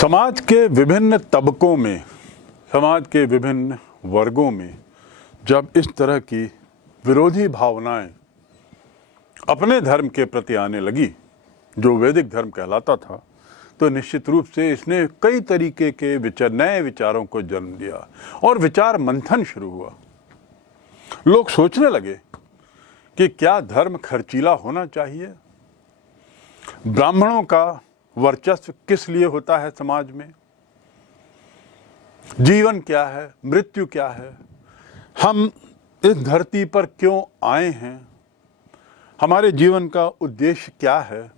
समाज के विभिन्न तबकों में, समाज के विभिन्न वर्गों में जब इस तरह की विरोधी भावनाएं अपने धर्म के प्रति आने लगी, जो वैदिक धर्म कहलाता था, तो निश्चित रूप से इसने कई तरीके के नए विचारों को जन्म दिया और विचार मंथन शुरू हुआ। लोग सोचने लगे कि क्या धर्म खर्चीला होना चाहिए? ब्राह्मणों का वर्चस्व किस लिए होता है समाज में? जीवन क्या है? मृत्यु क्या है? हम इस धरती पर क्यों आए हैं? हमारे जीवन का उद्देश्य क्या है?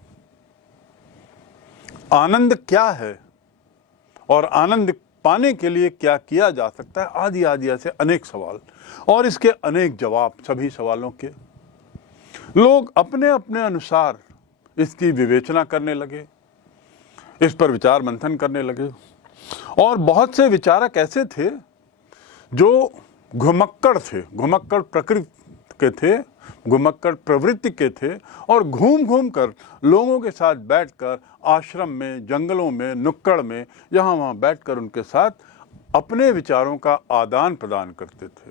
आनंद क्या है और आनंद पाने के लिए क्या किया जा सकता है? आदि आदि ऐसे अनेक सवाल और इसके अनेक जवाब। सभी सवालों के लोग अपने अपने अनुसार इसकी विवेचना करने लगे, इस पर विचार मंथन करने लगे। और बहुत से विचारक ऐसे थे जो घुमक्कड़ थे, घुमक्कड़ प्रकृति के थे, घुमक्कड़ प्रवृत्ति के थे और घूम घूम कर लोगों के साथ बैठकर आश्रम में, जंगलों में, नुक्कड़ में, यहाँ वहाँ बैठकर उनके साथ अपने विचारों का आदान प्रदान करते थे।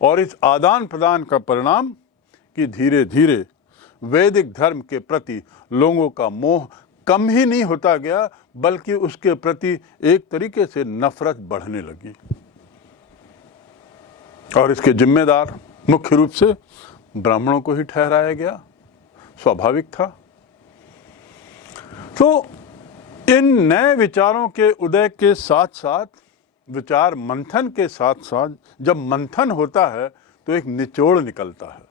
और इस आदान प्रदान का परिणाम कि धीरे धीरे वैदिक धर्म के प्रति लोगों का मोह कम ही नहीं होता गया, बल्कि उसके प्रति एक तरीके से नफरत बढ़ने लगी। और इसके जिम्मेदार मुख्य रूप से ब्राह्मणों को ही ठहराया गया। स्वाभाविक था। तो इन नए विचारों के उदय के साथ साथ, विचार मंथन के साथ साथ, जब मंथन होता है तो एक निचोड़ निकलता है।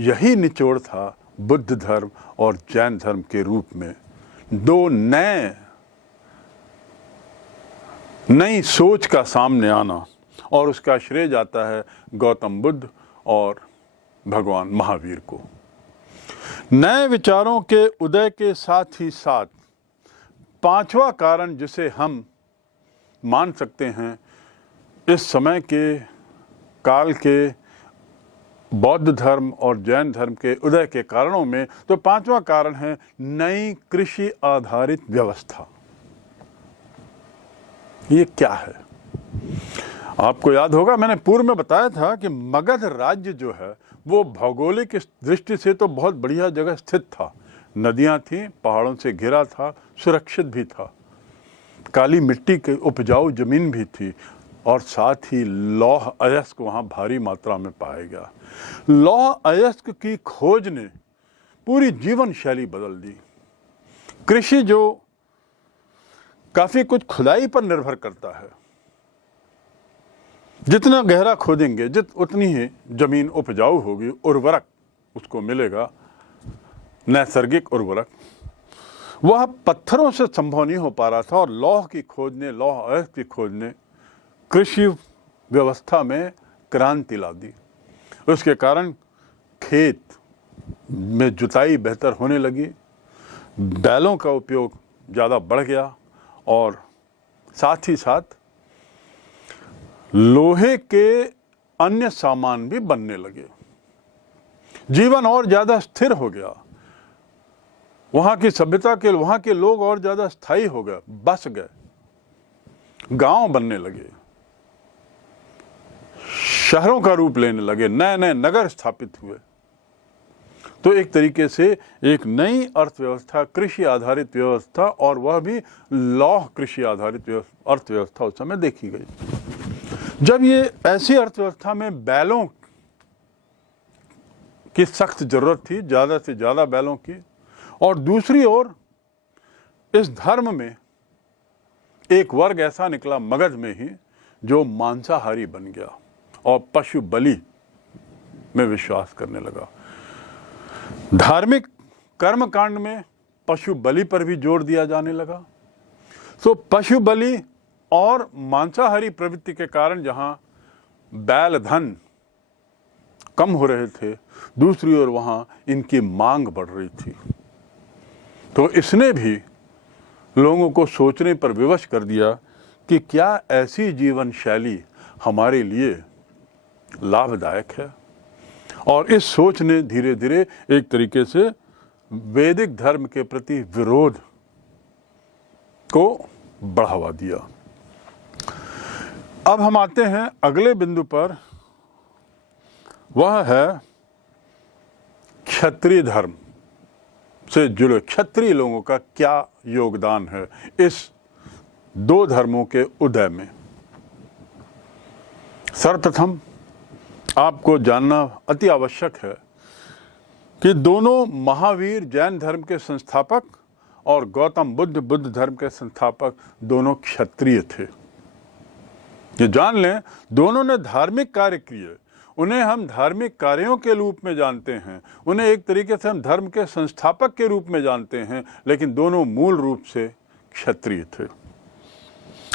यही निचोड़ था बुद्ध धर्म और जैन धर्म के रूप में दो नई सोच का सामने आना। और उसका श्रेय जाता है गौतम बुद्ध और भगवान महावीर को। नए विचारों के उदय के साथ ही साथ पांचवा कारण जिसे हम मान सकते हैं इस समय के काल के बौद्ध धर्म और जैन धर्म के उदय के कारणों में, तो पांचवा कारण है नई कृषि आधारित व्यवस्था। ये क्या है? आपको याद होगा, मैंने पूर्व में बताया था कि मगध राज्य जो है वो भौगोलिक दृष्टि से तो बहुत बढ़िया जगह स्थित था। नदियां थीं, पहाड़ों से घिरा था, सुरक्षित भी था, काली मिट्टी के उपजाऊ जमीन भी थी और साथ ही लौह अयस्क वहाँ भारी मात्रा में पाया गया। लौह अयस्क की खोज ने पूरी जीवन शैली बदल दी। कृषि जो काफी कुछ खुदाई पर निर्भर करता है, जितना गहरा खोदेंगे उतनी ही जमीन उपजाऊ होगी, उर्वरक उसको मिलेगा, नैसर्गिक उर्वरक। वह पत्थरों से संभव नहीं हो पा रहा था और लौह अयस्क की खोज ने कृषि व्यवस्था में क्रांति ला दी। उसके कारण खेत में जुताई बेहतर होने लगी, बैलों का उपयोग ज़्यादा बढ़ गया और साथ ही साथ लोहे के अन्य सामान भी बनने लगे। जीवन और ज़्यादा स्थिर हो गया। वहाँ की सभ्यता के, वहाँ के लोग और ज़्यादा स्थायी हो गए, बस गए, गांव बनने लगे, शहरों का रूप लेने लगे, नए नए नगर स्थापित हुए। तो एक तरीके से एक नई अर्थव्यवस्था, कृषि आधारित व्यवस्था, और वह भी लौह कृषि आधारित अर्थव्यवस्था उस समय देखी गई। जब ये ऐसी अर्थव्यवस्था में बैलों की सख्त जरूरत थी, ज़्यादा से ज़्यादा बैलों की, और दूसरी ओर इस धर्म में एक वर्ग ऐसा निकला मगध में ही जो मांसाहारी बन गया और पशु बलि में विश्वास करने लगा। धार्मिक कर्मकांड में पशु बलि पर भी जोर दिया जाने लगा। तो पशु बलि और मांसाहारी प्रवृत्ति के कारण जहां बैल धन कम हो रहे थे, दूसरी ओर वहां इनकी मांग बढ़ रही थी। तो इसने भी लोगों को सोचने पर विवश कर दिया कि क्या ऐसी जीवन शैली हमारे लिए लाभदायक है। और इस सोच ने धीरे धीरे एक तरीके से वैदिक धर्म के प्रति विरोध को बढ़ावा दिया। अब हम आते हैं अगले बिंदु पर, वह है क्षत्रिय धर्म से जुड़े क्षत्रिय लोगों का क्या योगदान है इस दो धर्मों के उदय में। सर्वप्रथम आपको जानना अति आवश्यक है कि दोनों महावीर जैन धर्म के संस्थापक और गौतम बुद्ध धर्म के संस्थापक दोनों क्षत्रिय थे। ये जान लें, दोनों ने धार्मिक कार्य किए, उन्हें हम धार्मिक कार्यों के रूप में जानते हैं, उन्हें एक तरीके से हम धर्म के संस्थापक के रूप में जानते हैं, लेकिन दोनों मूल रूप से क्षत्रिय थे।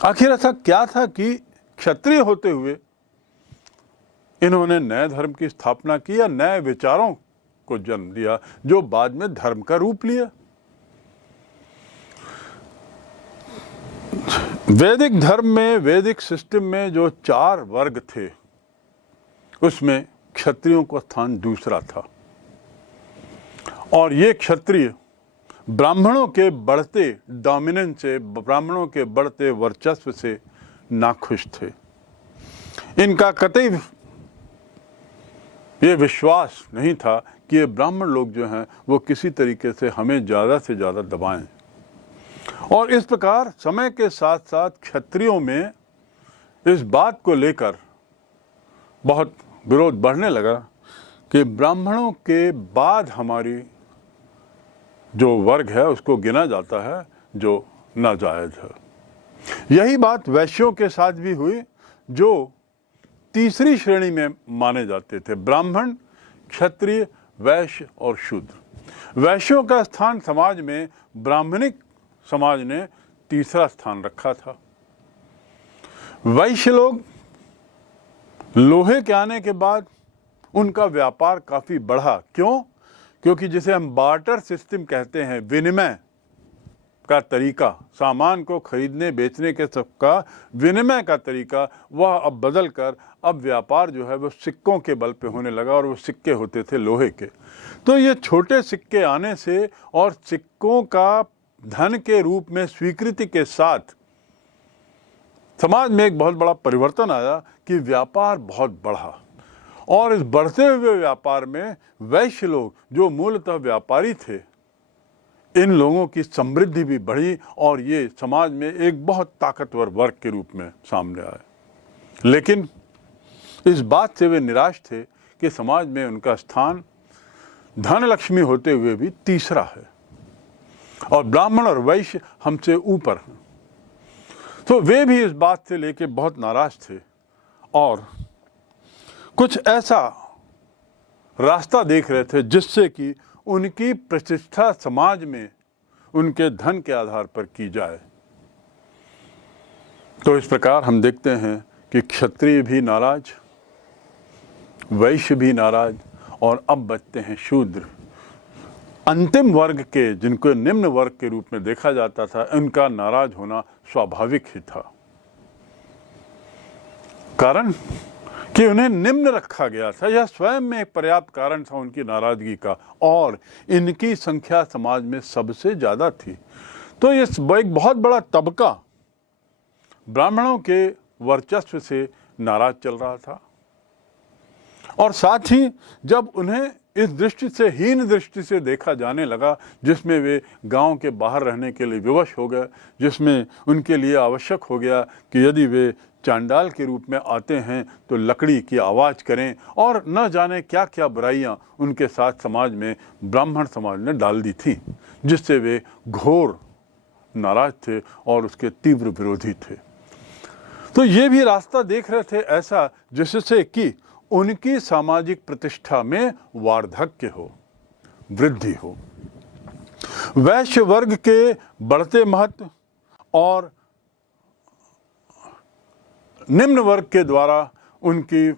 आखिर ऐसा क्या था कि क्षत्रिय होते हुए इन्होंने नए धर्म की स्थापना की या नए विचारों को जन्म दिया जो बाद में धर्म का रूप लिया। वैदिक धर्म में, वैदिक सिस्टम में जो 4 वर्ग थे उसमें क्षत्रियों का स्थान दूसरा था, और ये क्षत्रिय ब्राह्मणों के बढ़ते डोमिनेंस से, ब्राह्मणों के बढ़ते वर्चस्व से नाखुश थे। इनका कतई ये विश्वास नहीं था कि ये ब्राह्मण लोग जो हैं वो किसी तरीके से हमें ज़्यादा से ज़्यादा दबाएं, और इस प्रकार समय के साथ साथ क्षत्रियों में इस बात को लेकर बहुत विरोध बढ़ने लगा कि ब्राह्मणों के बाद हमारी जो वर्ग है उसको गिना जाता है जो नाजायज है। यही बात वैश्यों के साथ भी हुई जो तीसरी श्रेणी में माने जाते थे, ब्राह्मण, क्षत्रिय, वैश्य और शूद्र। वैश्यों का स्थान समाज में ब्राह्मणिक समाज ने तीसरा स्थान रखा था। वैश्य लोग लोहे के आने के बाद उनका व्यापार काफ़ी बढ़ा। क्यों? क्योंकि जिसे हम बार्टर सिस्टम कहते हैं, विनिमय का तरीका, सामान को खरीदने बेचने के सबका विनिमय का तरीका, वह अब बदल कर अब व्यापार जो है वो सिक्कों के बल पे होने लगा, और वो सिक्के होते थे लोहे के। तो ये छोटे सिक्के आने से और सिक्कों का धन के रूप में स्वीकृति के साथ समाज में एक बहुत बड़ा परिवर्तन आया कि व्यापार बहुत बढ़ा, और इस बढ़ते हुए व्यापार में वैश्य लोग जो मूलतः व्यापारी थे, इन लोगों की समृद्धि भी बढ़ी और ये समाज में एक बहुत ताकतवर वर्ग के रूप में सामने आए। लेकिन इस बात से वे निराश थे कि समाज में उनका स्थान धन लक्ष्मी होते हुए भी तीसरा है, और ब्राह्मण और वैश्य हमसे ऊपर हैं। तो वे भी इस बात से लेके बहुत नाराज थे और कुछ ऐसा रास्ता देख रहे थे जिससे कि उनकी प्रतिष्ठा समाज में उनके धन के आधार पर की जाए। तो इस प्रकार हम देखते हैं कि क्षत्रिय भी नाराज, वैश्य भी नाराज, और अब बचते हैं शूद्र। अंतिम वर्ग के, जिनको निम्न वर्ग के रूप में देखा जाता था, इनका नाराज होना स्वाभाविक ही था। कारण कि उन्हें निम्न रखा गया था, यह स्वयं में एक पर्याप्त कारण था उनकी नाराजगी का, और इनकी संख्या समाज में सबसे ज़्यादा थी। तो ये एक बहुत बड़ा तबका ब्राह्मणों के वर्चस्व से नाराज चल रहा था, और साथ ही जब उन्हें इस दृष्टि से, हीन दृष्टि से देखा जाने लगा, जिसमें वे गांव के बाहर रहने के लिए विवश हो गए, जिसमें उनके लिए आवश्यक हो गया कि यदि वे चांडाल के रूप में आते हैं तो लकड़ी की आवाज़ करें, और न जाने क्या क्या बुराइयां उनके साथ समाज में ब्राह्मण समाज ने डाल दी थी, जिससे वे घोर नाराज थे और उसके तीव्र विरोधी थे। तो ये भी रास्ता देख रहे थे ऐसा जिससे कि उनकी सामाजिक प्रतिष्ठा में वार्धक्य हो, वृद्धि हो। वैश्य वर्ग के बढ़ते महत्व और निम्न वर्ग के द्वारा उनकी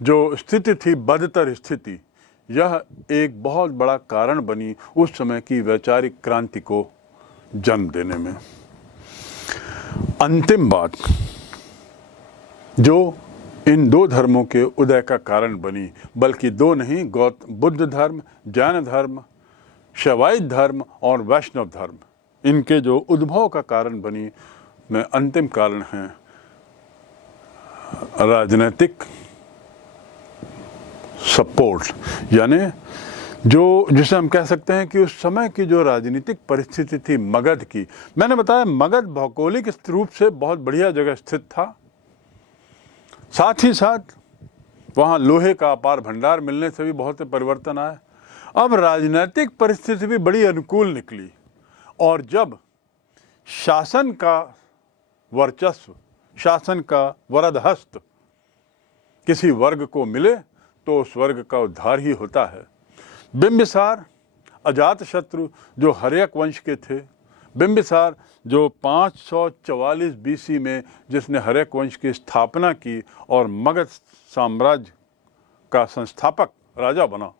जो स्थिति थी, बदतर स्थिति, यह एक बहुत बड़ा कारण बनी उस समय की वैचारिक क्रांति को जन्म देने में। अंतिम बात जो इन दो धर्मों के उदय का कारण बनी, बल्कि दो नहीं, बुद्ध धर्म, जैन धर्म, शैवाइत धर्म और वैष्णव धर्म, इनके जो उद्भव का कारण बनी में अंतिम कारण है राजनीतिक सपोर्ट, यानी जो जिसे हम कह सकते हैं कि उस समय की जो राजनीतिक परिस्थिति थी मगध की। मैंने बताया मगध भौगोलिक रूप से बहुत बढ़िया जगह स्थित था, साथ ही साथ वहाँ लोहे का अपार भंडार मिलने से भी बहुत से परिवर्तन आए। अब राजनीतिक परिस्थिति भी बड़ी अनुकूल निकली, और जब शासन का वर्चस्व, शासन का वरद हस्त किसी वर्ग को मिले तो उस वर्ग का उद्धार ही होता है। बिंबिसार अजातशत्रु जो हर्यक वंश के थे, बिंबिसार जो 544 BC में जिसने हर्यक वंश की स्थापना की और मगध साम्राज्य का संस्थापक राजा बना,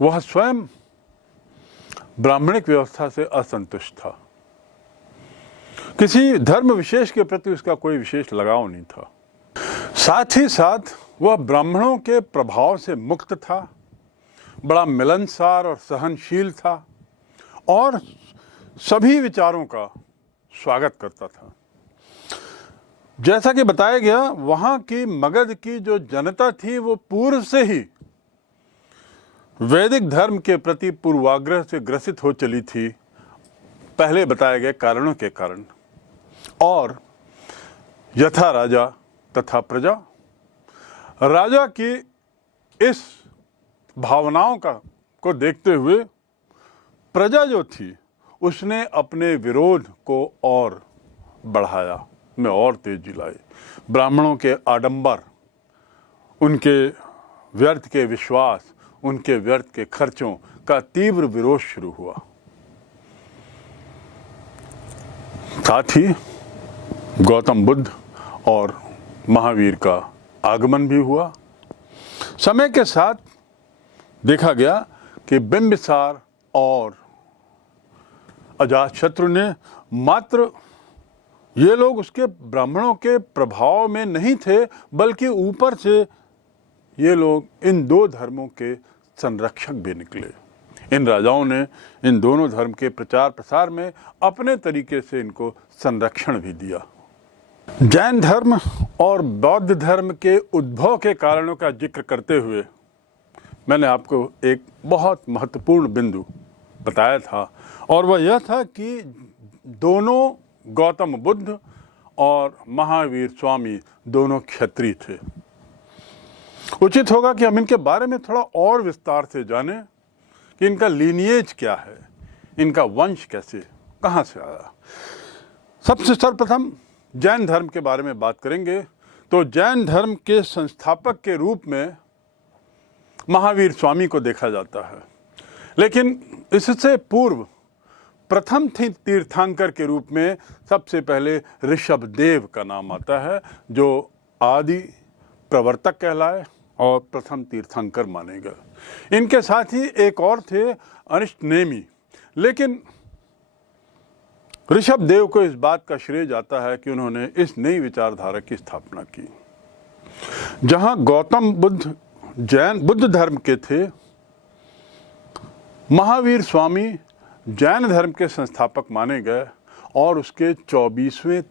वह स्वयं ब्राह्मणिक व्यवस्था से असंतुष्ट था। किसी धर्म विशेष के प्रति उसका कोई विशेष लगाव नहीं था। साथ ही साथ वह ब्राह्मणों के प्रभाव से मुक्त था, बड़ा मिलनसार और सहनशील था और सभी विचारों का स्वागत करता था। जैसा कि बताया गया, वहाँ की मगध की जो जनता थी वो पूर्व से ही वैदिक धर्म के प्रति पूर्वाग्रह से ग्रसित हो चली थी, पहले बताए गए कारणों के कारण। और यथा राजा तथा प्रजा, राजा की इस भावनाओं को देखते हुए प्रजा जो थी उसने अपने विरोध को और बढ़ाया, में और तेजी लाई। ब्राह्मणों के आडंबर, उनके व्यर्थ के विश्वास, उनके व्यर्थ के खर्चों का तीव्र विरोध शुरू हुआ। साथ ही गौतम बुद्ध और महावीर का आगमन भी हुआ। समय के साथ देखा गया कि बिंबिसार और अजातशत्रु ने मात्र, ये लोग उसके ब्राह्मणों के प्रभाव में नहीं थे, बल्कि ऊपर से ये लोग इन दो धर्मों के संरक्षक भी निकले। इन राजाओं ने इन दोनों धर्म के प्रचार प्रसार में अपने तरीके से इनको संरक्षण भी दिया। जैन धर्म और बौद्ध धर्म के उद्भव के कारणों का जिक्र करते हुए मैंने आपको एक बहुत महत्वपूर्ण बिंदु बताया था, और वह यह था कि दोनों गौतम बुद्ध और महावीर स्वामी दोनों क्षत्रिय थे। उचित होगा कि हम इनके बारे में थोड़ा और विस्तार से जानें कि इनका लीनिएज क्या है, इनका वंश कैसे, कहाँ से आया। सबसे सर्वप्रथम जैन धर्म के बारे में बात करेंगे तो जैन धर्म के संस्थापक के रूप में महावीर स्वामी को देखा जाता है, लेकिन इससे पूर्व प्रथम तीर्थंकर के रूप में सबसे पहले ऋषभदेव का नाम आता है, जो आदि प्रवर्तक कहलाए और प्रथम तीर्थंकर माने गए। इनके साथ ही एक और थे अनिष्टनेमी, लेकिन ऋषभदेव को इस बात का श्रेय जाता है कि उन्होंने इस नई विचारधारा की स्थापना की। जहां गौतम बुद्ध बुद्ध धर्म के थे, महावीर स्वामी जैन धर्म के संस्थापक माने गए और उसके 24वें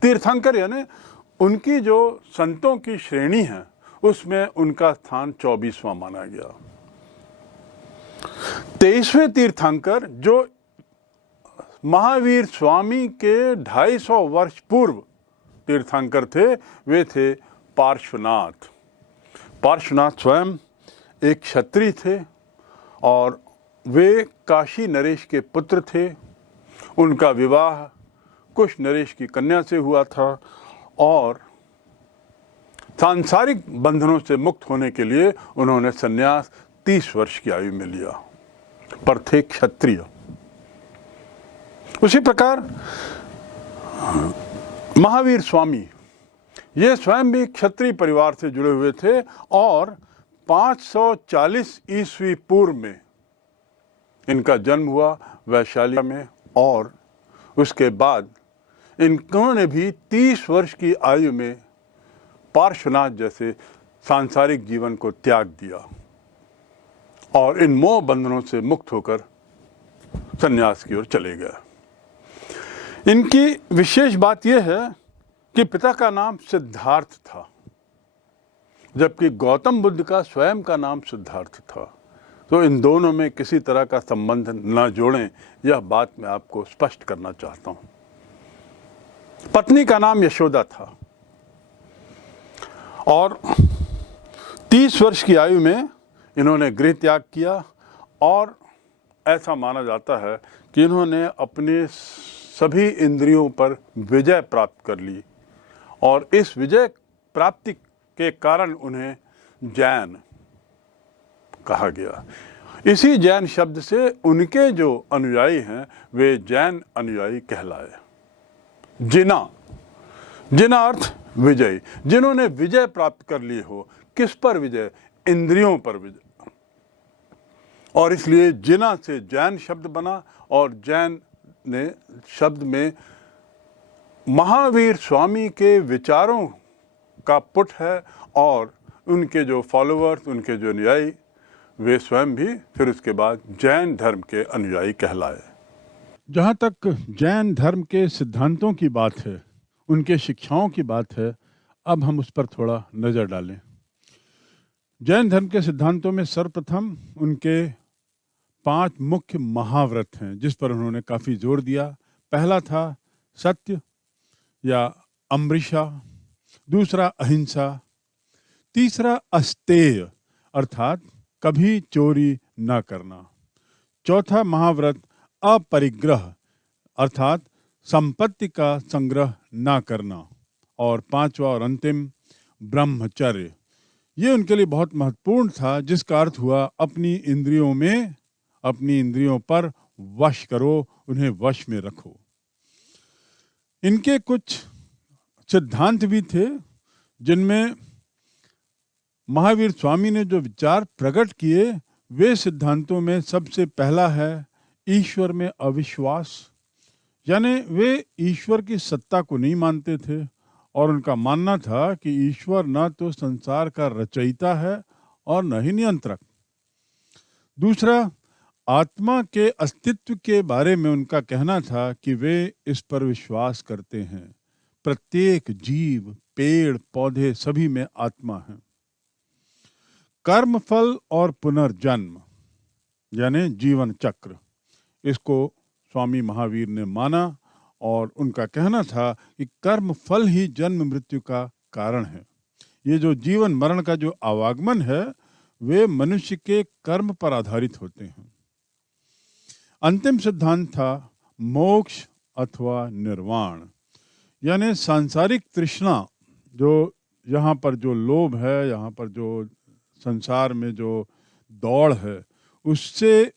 तीर्थंकर यानी उनकी जो संतों की श्रेणी है उसमें उनका स्थान 24वां माना गया। 23वें तीर्थंकर जो महावीर स्वामी के 250 वर्ष पूर्व तीर्थंकर थे, वे थे पार्श्वनाथ। पार्श्वनाथ स्वयं एक क्षत्रिय थे और वे काशी नरेश के पुत्र थे। उनका विवाह कुश नरेश की कन्या से हुआ था और सांसारिक बंधनों से मुक्त होने के लिए उन्होंने संन्यास 30 वर्ष की आयु में लिया, पर थे क्षत्रिय। उसी प्रकार महावीर स्वामी ये स्वयं भी क्षत्रिय परिवार से जुड़े हुए थे और 540 ईस्वी पूर्व में इनका जन्म हुआ वैशाली में, और उसके बाद इन्होंने भी 30 वर्ष की आयु में पार्श्वनाथ जैसे सांसारिक जीवन को त्याग दिया और इन मोह बंधनों से मुक्त होकर संन्यास की ओर चले गए। इनकी विशेष बात यह है कि पिता का नाम सिद्धार्थ था, जबकि गौतम बुद्ध का स्वयं का नाम सिद्धार्थ था। तो इन दोनों में किसी तरह का संबंध न जोड़ें, यह बात मैं आपको स्पष्ट करना चाहता हूं। पत्नी का नाम यशोदा था और 30 वर्ष की आयु में इन्होंने गृह त्याग किया और ऐसा माना जाता है कि इन्होंने अपने सभी इंद्रियों पर विजय प्राप्त कर ली और इस विजय प्राप्ति के कारण उन्हें जैन कहा गया। इसी जैन शब्द से उनके जो अनुयायी हैं वे जैन अनुयायी कहलाए। जिना, जिना अर्थ विजय, जिन्होंने विजय प्राप्त कर ली हो। किस पर विजय? इंद्रियों पर विजय। और इसलिए जिना से जैन शब्द बना और जैन ने शब्द में महावीर स्वामी के विचारों का पुट है और उनके जो फॉलोअर्स, उनके जो अनुयायी, वे स्वयं भी फिर उसके बाद जैन धर्म के अनुयायी कहलाए। जहाँ तक जैन धर्म के सिद्धांतों की बात है, उनके शिक्षाओं की बात है, अब हम उस पर थोड़ा नज़र डालें। जैन धर्म के सिद्धांतों में सर्वप्रथम उनके 5 मुख्य महाव्रत हैं जिस पर उन्होंने काफ़ी जोर दिया। पहला था सत्य या अमृषा, दूसरा अहिंसा, तीसरा अस्तेय अर्थात कभी चोरी न करना, चौथा महाव्रत अपरिग्रह अर्थात संपत्ति का संग्रह न करना, और पांचवा और अंतिम ब्रह्मचर्य। ये उनके लिए बहुत महत्वपूर्ण था, जिसका अर्थ हुआ अपनी इंद्रियों पर वश करो, उन्हें वश में रखो। इनके कुछ सिद्धांत भी थे जिनमें महावीर स्वामी ने जो विचार प्रकट किए, वे सिद्धांतों में सबसे पहला है ईश्वर में अविश्वास। यानी वे ईश्वर की सत्ता को नहीं मानते थे और उनका मानना था कि ईश्वर न तो संसार का रचयिता है और न ही नियंत्रक। दूसरा, आत्मा के अस्तित्व के बारे में उनका कहना था कि वे इस पर विश्वास करते हैं। प्रत्येक जीव, पेड़ पौधे सभी में आत्मा है। कर्मफल और पुनर्जन्म यानी जीवन चक्र, इसको स्वामी महावीर ने माना और उनका कहना था कि कर्म फल ही जन्म मृत्यु का कारण है। ये जो जीवन मरण का जो आवागमन है वे मनुष्य के कर्म पर आधारित होते हैं। अंतिम सिद्धांत था मोक्ष अथवा निर्वाण, यानी सांसारिक तृष्णा, जो यहाँ पर जो लोभ है, यहाँ पर जो संसार में जो दौड़ है, उससे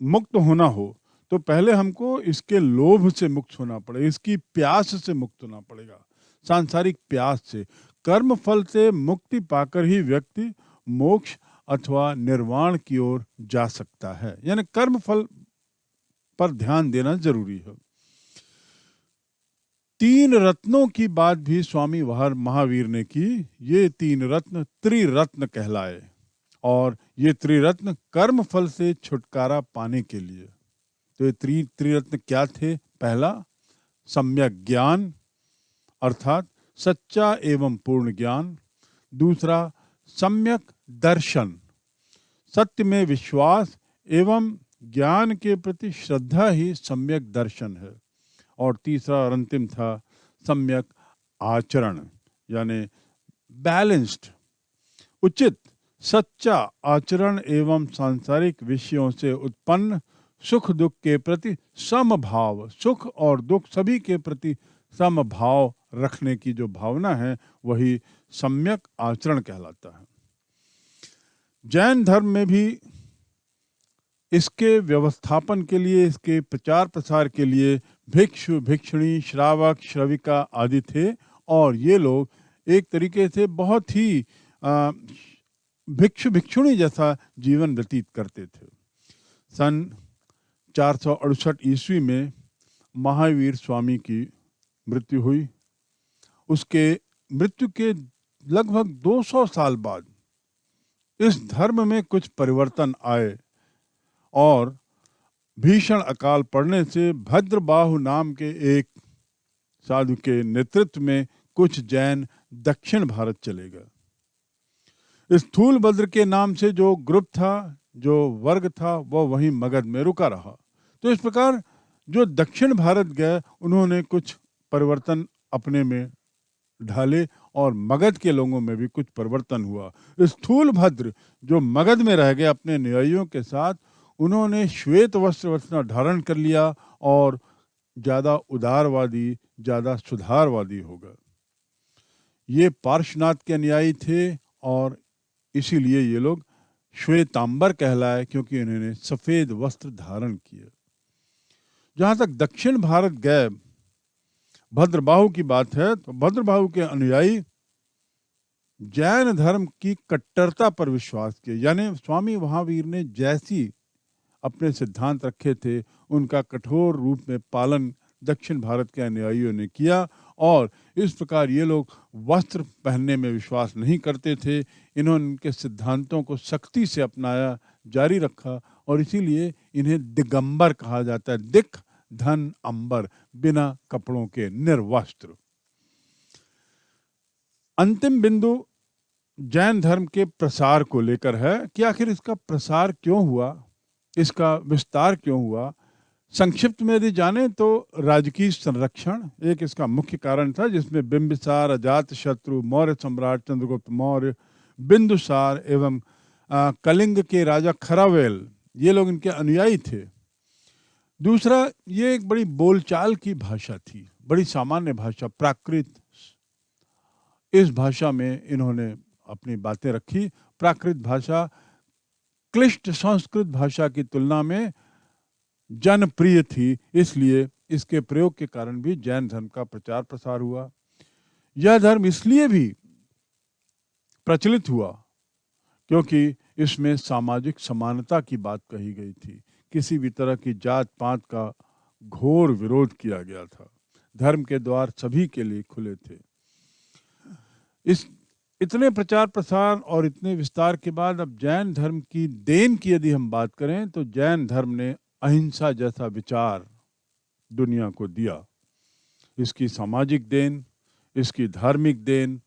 मुक्त होना हो तो पहले हमको इसके लोभ से मुक्त होना पड़ेगा, इसकी प्यास से मुक्त होना पड़ेगा, सांसारिक प्यास से। कर्म फल से मुक्ति पाकर ही व्यक्ति मोक्ष अथवा निर्वाण की ओर जा सकता है। यानी कर्म फल पर ध्यान देना जरूरी है। 3 रत्नों की बात भी स्वामी महावीर ने की। ये 3 रत्न त्रिरत्न कहलाए और ये त्रिरत्न कर्म फल से छुटकारा पाने के लिए। तो ये त्रिरत्न क्या थे? पहला सम्यक ज्ञान अर्थात सच्चा एवं पूर्ण ज्ञान, दूसरा सम्यक दर्शन, सत्य में विश्वास एवं ज्ञान के प्रति श्रद्धा ही सम्यक दर्शन है, और तीसरा और अंतिम था सम्यक आचरण, यानी बैलेंस्ड, उचित सच्चा आचरण एवं सांसारिक विषयों से उत्पन्न सुख दुख के प्रति समभाव, सुख और दुख सभी के प्रति समभाव रखने की जो भावना है वही सम्यक आचरण कहलाता है। जैन धर्म में भी इसके व्यवस्थापन के लिए, इसके प्रचार प्रसार के लिए भिक्षु, भिक्षुणी, श्रावक, श्रविका आदि थे, और ये लोग एक तरीके से बहुत ही भिक्षु भिक्षुणी जैसा जीवन व्यतीत करते थे। सन 468 ईस्वी में महावीर स्वामी की मृत्यु हुई। उसके मृत्यु के लगभग 200 साल बाद इस धर्म में कुछ परिवर्तन आए और भीषण अकाल पड़ने से भद्रबाहु नाम के एक साधु के नेतृत्व में कुछ जैन दक्षिण भारत चले गए। स्थूलभद्र के नाम से जो ग्रुप था, जो वर्ग था, वह वहीं मगध में रुका रहा। तो इस प्रकार जो दक्षिण भारत गए उन्होंने कुछ परिवर्तन अपने में ढाले और मगध के लोगों में भी कुछ परिवर्तन हुआ। स्थूलभद्र जो मगध में रह गए अपने अनुयायियों के साथ, उन्होंने श्वेत वस्त्र धारण कर लिया और ज़्यादा उदारवादी, ज़्यादा सुधारवादी हो गए। ये पार्श्वनाथ के अनुयायी थे और इसीलिए ये लोग श्वेतांबर कहलाए, क्योंकि इन्होंने सफ़ेद वस्त्र धारण किए। जहाँ तक दक्षिण भारत गए भद्रबाहु की बात है, तो भद्रबाहु के अनुयायी जैन धर्म की कट्टरता पर विश्वास किए, यानी स्वामी महावीर ने जैसी अपने सिद्धांत रखे थे उनका कठोर रूप में पालन दक्षिण भारत के अनुयायियों ने किया। और इस प्रकार ये लोग वस्त्र पहनने में विश्वास नहीं करते थे। इन्होंने इनके सिद्धांतों को सख्ती से अपनाया, जारी रखा, और इसीलिए इन्हें दिगंबर कहा जाता है। दिक धन अंबर, बिना कपड़ों के, निर्वस्त्र। अंतिम बिंदु जैन धर्म के प्रसार को लेकर है कि आखिर इसका प्रसार क्यों हुआ, इसका विस्तार क्यों हुआ। संक्षिप्त में यदि जाने तो राजकीय संरक्षण एक इसका मुख्य कारण था, जिसमें बिंबिसार, अजातशत्रु, मौर्य सम्राट चंद्रगुप्त मौर्य, बिंदुसार एवं कलिंग के राजा खरावेल, ये लोग इनके अनुयायी थे। दूसरा, ये एक बड़ी बोलचाल की भाषा थी, बड़ी सामान्य भाषा, प्राकृत। इस भाषा में इन्होंने अपनी बातें रखी। प्राकृत भाषा क्लिष्ट संस्कृत भाषा की तुलना में जनप्रिय थी, इसलिए इसके प्रयोग के कारण भी जैन धर्म का प्रचार प्रसार हुआ। यह धर्म इसलिए भी प्रचलित हुआ क्योंकि इसमें सामाजिक समानता की बात कही गई थी। किसी भी तरह की जात पात का घोर विरोध किया गया था। धर्म के द्वार सभी के लिए खुले थे। इस इतने प्रचार प्रसार और इतने विस्तार के बाद अब जैन धर्म की देन की यदि हम बात करें तो जैन धर्म ने अहिंसा जैसा विचार दुनिया को दिया। इसकी सामाजिक देन, इसकी धार्मिक देन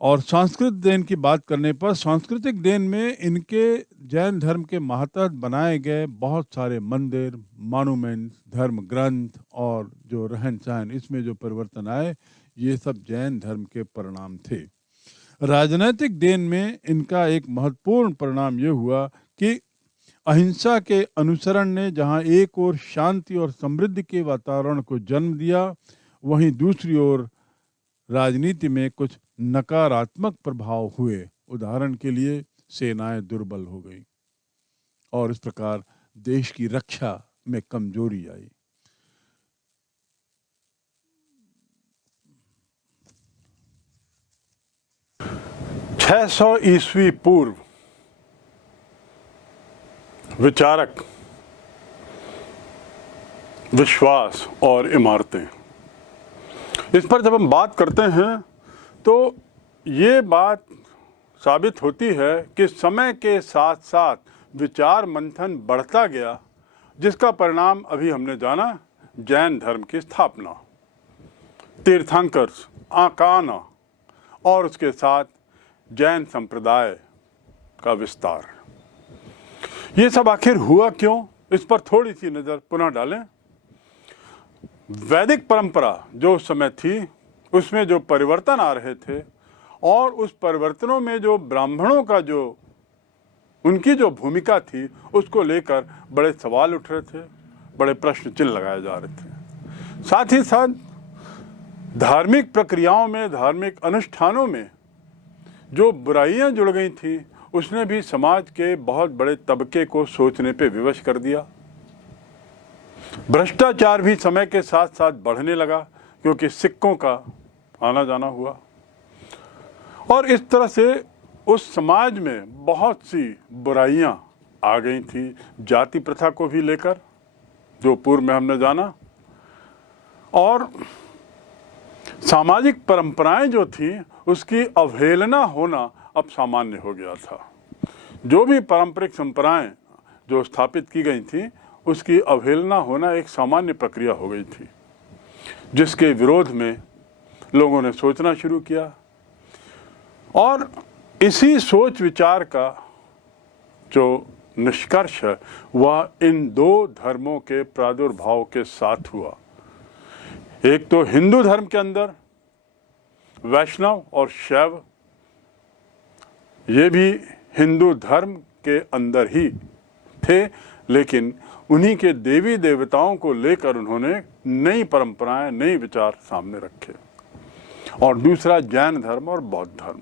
और सांस्कृतिक देन की बात करने पर सांस्कृतिक देन में इनके जैन धर्म के महत्व बनाए गए बहुत सारे मंदिर, मॉन्यूमेंट, धर्म ग्रंथ और जो रहन सहन, इसमें जो परिवर्तन आए, ये सब जैन धर्म के परिणाम थे। राजनैतिक देन में इनका एक महत्वपूर्ण परिणाम ये हुआ कि अहिंसा के अनुसरण ने जहां एक ओर शांति और समृद्धि के वातावरण को जन्म दिया, वहीं दूसरी ओर राजनीति में कुछ नकारात्मक प्रभाव हुए। उदाहरण के लिए सेनाएं दुर्बल हो गई और इस प्रकार देश की रक्षा में कमजोरी आई। छह 600 ईस्वी पूर्व विचारक, विश्वास और इमारतें, इस पर जब हम बात करते हैं तो ये बात साबित होती है कि समय के साथ साथ विचार मंथन बढ़ता गया, जिसका परिणाम अभी हमने जाना, जैन धर्म की स्थापना, तीर्थंकर का आना और उसके साथ जैन संप्रदाय का विस्तार। ये सब आखिर हुआ क्यों, इस पर थोड़ी सी नज़र पुनः डालें। वैदिक परंपरा जो उस समय थी, उसमें जो परिवर्तन आ रहे थे और उस परिवर्तनों में जो ब्राह्मणों का जो उनकी जो भूमिका थी, उसको लेकर बड़े सवाल उठ रहे थे, बड़े प्रश्न चिन्ह लगाए जा रहे थे। साथ ही साथ धार्मिक प्रक्रियाओं में, धार्मिक अनुष्ठानों में जो बुराइयां जुड़ गई थी, उसने भी समाज के बहुत बड़े तबके को सोचने पे विवश कर दिया। भ्रष्टाचार भी समय के साथ साथ बढ़ने लगा क्योंकि सिक्कों का आना जाना हुआ और इस तरह से उस समाज में बहुत सी बुराइयां आ गई थी। जाति प्रथा को भी लेकर, जो पूर्व में हमने जाना, और सामाजिक परंपराएं जो थी उसकी अवहेलना होना अब सामान्य हो गया था। जो भी पारंपरिक परंपराएं जो स्थापित की गई थी, उसकी अवहेलना होना एक सामान्य प्रक्रिया हो गई थी, जिसके विरोध में लोगों ने सोचना शुरू किया। और इसी सोच विचार का जो निष्कर्ष है वह इन दो धर्मों के प्रादुर्भाव के साथ हुआ। एक तो हिंदू धर्म के अंदर वैष्णव और शैव, ये भी हिंदू धर्म के अंदर ही थे, लेकिन उन्हीं के देवी देवताओं को लेकर उन्होंने नई परंपराएं, नए विचार सामने रखे। और दूसरा जैन धर्म और बौद्ध धर्म।